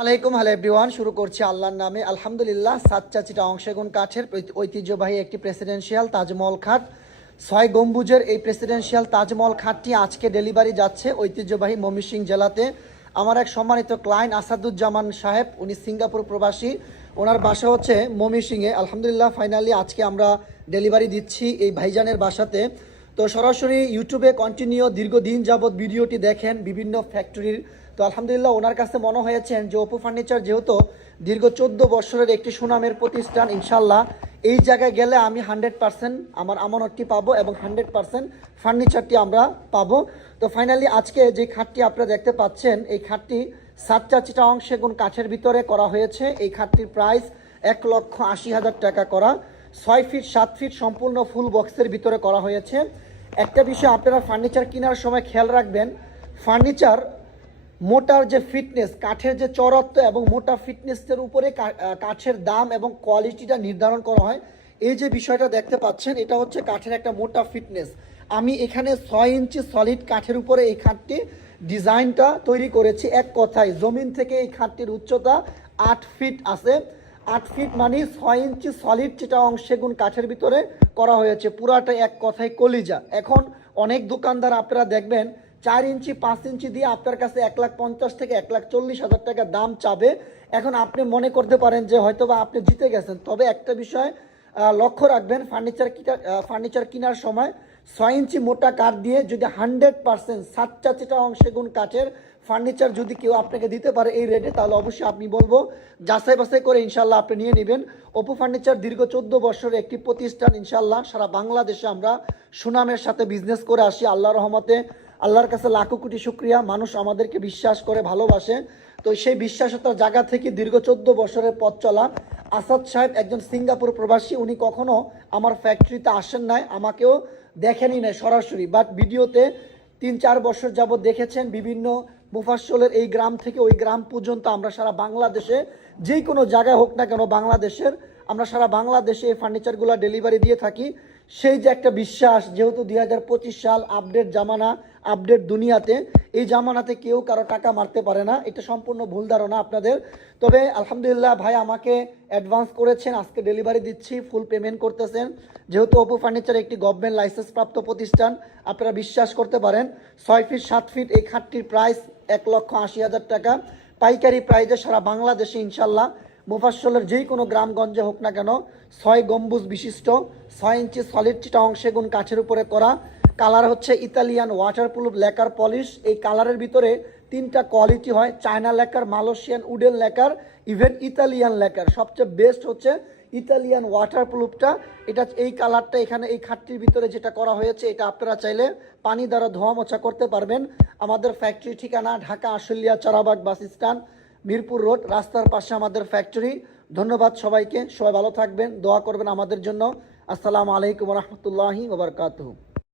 আলাইকুম hello everyone. শুরু করছি আল্লাহর নামে। আলহামদুলিল্লাহ সাতচা চিটা অংশগুন কাঠের ঐতিহ্যবাহী একটি প্রেসিডেন্সিয়াল তাজমহল খাট। ছয় গম্বুজের এই প্রেসিডেন্সিয়াল তাজমহল খাটটি আজকে ডেলিভারি যাচ্ছে ঐতিহ্যবাহী ময়মনসিং জেলাতে। আমার এক সম্মানিত ক্লায়েন্ট আসাদুজ্জামান সাহেব, উনি সিঙ্গাপুর প্রবাসী। ওনার বাসা হচ্ছে ময়মনসিংহে আলহামদুলিল্লাহ ফাইনালি আজকে আমরা ডেলিভারি দিচ্ছি এই ভাইজানের বাসাতে। তো সরাসরি ইউটিউবে কন্টিনিউ দীর্ঘদিন যাবৎ ভিডিওটি দেখেন, বিভিন্ন ফ্যাক্টরির তো আলহামদুলিল্লাহ ওনার কাছে মনে হয়েছেন যে অপু ফার্নিচার যেহেতু দীর্ঘ চোদ্দ বছরের একটি সুনামের প্রতিষ্ঠান ইনশাল্লাহ এই জায়গায় গেলে আমি হান্ড্রেড পার্সেন্ট আমার আমানতটি পাবো এবং হান্ড্রেড পার্সেন্ট ফার্নিচারটি আমরা পাবো। তো ফাইনালি আজকে যে খাটটি আপনারা দেখতে পাচ্ছেন, এই খাটটি সাতটা চিটা অংশে গুণ কাঠের ভিতরে করা হয়েছে। এই খাটটির প্রাইস এক লক্ষ আশি হাজার টাকা করা। ছয় ফিট, সাত ফিট সম্পূর্ণ ফুল বক্সের ভিতরে করা হয়েছে। একটা বিষয় আপনারা ফার্নিচার কেনার সময় খেয়াল রাখবেন, ফার্নিচার মোটার যে ফিটনেস কাঠের যে চরত্ব এবং মোটা ফিটনেসের উপরে কাঠের দাম এবং কোয়ালিটিটা নির্ধারণ করা হয়, এই যে বিষয়টা দেখতে পাচ্ছেন, এটা হচ্ছে কাঠের একটা মোটা ফিটনেস আমি এখানে ছয় ইঞ্চি সলিড কাঠের উপরে এই খাটটি ডিজাইনটা তৈরি করেছি এক কথায়। জমিন থেকে এই খাটটির উচ্চতা আট ফিট আছে। আট ফিট মানে ছয় ইঞ্চি সলিড যেটা সেগুন কাঠের ভিতরে করা হয়েছে। পুরাটা এক কথায় কলিজা। এখন অনেক দোকানদার আপনারা দেখবেন চার ইঞ্চি, পাঁচ ইঞ্চি দিয়ে আপনার কাছে এক লাখ পঞ্চাশ থেকে এক লাখ চল্লিশ হাজার টাকা দাম চাবে। এখন আপনি মনে করতে পারেন যে হয়তোবা আপনি জিতে গেছেন। তবে একটা বিষয় লক্ষ্য রাখবেন, ফার্নিচার কিটা ফার্নিচার কেনার সময় ছয় ইঞ্চি মোটা কাঠ দিয়ে যদি হান্ড্রেড পার্সেন্ট সাতটা চিটা গুণ কাঠের ফার্নিচার যদি কেউ আপনাকে দিতে পারে এই রেটে তাহলে অবশ্যই আপনি বলব, যাচাই বাছাই করে ইনশাল্লাহ আপনি নিয়ে নেবেন। অপু ফার্নিচার দীর্ঘ চোদ্দ বছরের একটি প্রতিষ্ঠান ইনশাল্লাহ সারা বাংলাদেশে আমরা সুনামের সাথে বিজনেস করে আসি। আল্লাহ রহমতে আল্লাহর কাছে লাখো কোটি শুক্রিয়া। মানুষ আমাদেরকে বিশ্বাস করে, ভালোবাসে। তো সেই বিশ্বাসতার জায়গা থেকে দীর্ঘ চোদ্দ বছরের পথ চলা। আসাদ সাহেব একজন সিঙ্গাপুর প্রবাসী, উনি কখনো আমার ফ্যাক্টরিতে আসেন নাই, আমাকেও দেখেনি নাই সরাসরি। বাট ভিডিওতে তিন চার বছর যাবৎ দেখেছেন বিভিন্ন মুফাসলের এই গ্রাম থেকে ওই গ্রাম পর্যন্ত আমরা সারা বাংলাদেশে যে কোনো জায়গায় হোক না কেন বাংলাদেশের আমরা সারা বাংলাদেশে এই ফার্নিচারগুলো ডেলিভারি দিয়ে থাকি। সেই যে একটা বিশ্বাস, যেহেতু দুই হাজার পঁচিশ সাল আপডেট জামানা আপডেট দুনিয়াতে, এই জামানাতে কেউ কারও টাকা মারতে পারে না। এটা সম্পূর্ণ ভুল ধারণা আপনাদের। তবে আলহামদুলিল্লাহ ভাই আমাকে অ্যাডভান্স করেছেন, আজকে ডেলিভারি দিচ্ছি ফুল পেমেন্ট করতেছেন। যেহেতু অপু ফার্নিচার একটি গভর্নমেন্ট লাইসেন্স প্রাপ্ত প্রতিষ্ঠান, আপনারা বিশ্বাস করতে পারেন, ছয় ফিট সাত ফিট এই খাটটির প্রাইস এক লক্ষ আশি হাজার টাকা। পাইকারি প্রাইজে সারা বাংলাদেশে, ইনশাল্লাহ মুফাসলের যেই কোনো গ্রামগঞ্জে হোক না কেন, ছয় গম্বুজ বিশিষ্ট, ছয় ইঞ্চি সলিড চিটা অংশেগুন কাঠের উপরে করা। কালার হচ্ছে ইতালিয়ান ওয়াটারপ্রুফ লেকার পলিশ এই কালারের ভিতরে তিনটা কোয়ালিটি হয় China lacquer Malaysian wooden lacquer even Italian lacquer সবচেয়ে বেস্ট হচ্ছে ইতালিয়ান ওয়াটারপ্রুফটা এটা এই কালারটা এখানে, এই খাটটির ভিতরে যেটা করা হয়েছে, এটা আপনারা চাইলে পানি দ্বারা ধোয়া মোছা করতে পারবেন। আমাদের ফ্যাক্টরি ঠিকানা Dhaka Ashulia Charabag bus stand. Mirpur road, রাস্তার পাশে আমাদের ফ্যাক্টরি ধন্যবাদ সবাইকে, সবাই ভালো থাকবেন, দোয়া করবেন আমাদের জন্য। আসসালামু আলাইকুম রহমতুল্লাহি ওবরকাতুহ